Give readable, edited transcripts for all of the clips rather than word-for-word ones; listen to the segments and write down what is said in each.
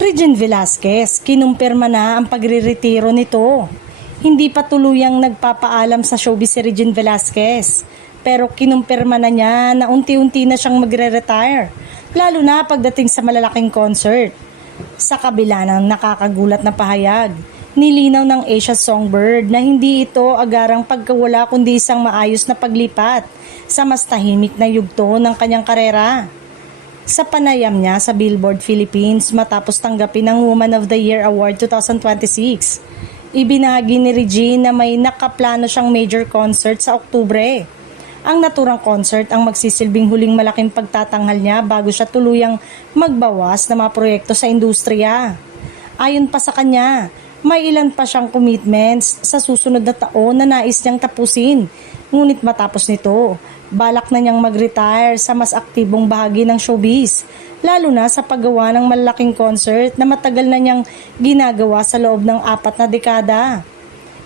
Regine Velasquez, kinumpirma na ang pagre-retiro nito. Hindi pa tuluyang nagpapaalam sa showbiz si Regine Velasquez, pero kinumpirma na niya na unti-unti na siyang magre-retire, lalo na pagdating sa malalaking concert. Sa kabila ng nakakagulat na pahayag, nilinaw ng Asia Songbird na hindi ito agarang pagkawala kundi isang maayos na paglipat sa mas tahimik na yugto ng kanyang karera. Sa panayam niya sa Billboard Philippines matapos tanggapin ang Woman of the Year Award 2026, ibinahagi ni Regine na may nakaplano siyang major concert sa Oktubre. Ang naturang concert ang magsisilbing huling malaking pagtatanghal niya bago siya tuluyang magbawas ng mga proyekto sa industriya. Ayon pa sa kanya, may ilan pa siyang commitments sa susunod na taon na nais niyang tapusin. Ngunit matapos nito, balak na niyang mag-retire sa mas aktibong bahagi ng showbiz, lalo na sa paggawa ng malalaking concert na matagal na niyang ginagawa sa loob ng 4 na dekada.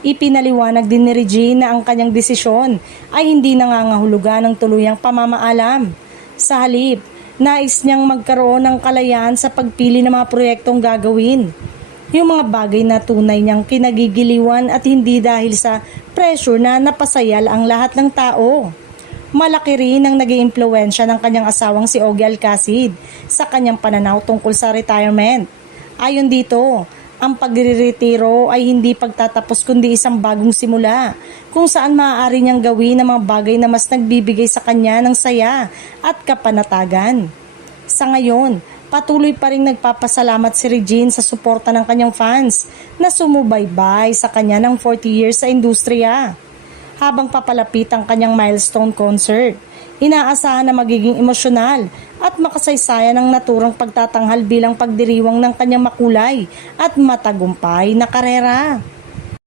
Ipinaliwanag din ni Regine na ang kanyang desisyon ay hindi nangangahulugan ng tuluyang pamamaalam. Sa halip, nais niyang magkaroon ng kalayaan sa pagpili ng mga proyektong gagawin. Yung mga bagay na tunay niyang kinagigiliwan at hindi dahil sa pressure na napasayal ang lahat ng tao. Malaki rin ang naging impluwensya ng kanyang asawang si Ogie Alcacid sa kanyang pananaw tungkol sa retirement. Ayon dito, ang pagre-retiro ay hindi pagtatapos kundi isang bagong simula kung saan maaari niyang gawin ang mga bagay na mas nagbibigay sa kanya ng saya at kapanatagan. Sa ngayon, patuloy pa rin nagpapasalamat si Regine sa suporta ng kanyang fans na sumubaybay sa kanya ng 40 years sa industriya. Habang papalapit ang kanyang milestone concert, inaasahan na magiging emosyonal at makasaysayan ang naturang pagtatanghal bilang pagdiriwang ng kanyang makulay at matagumpay na karera.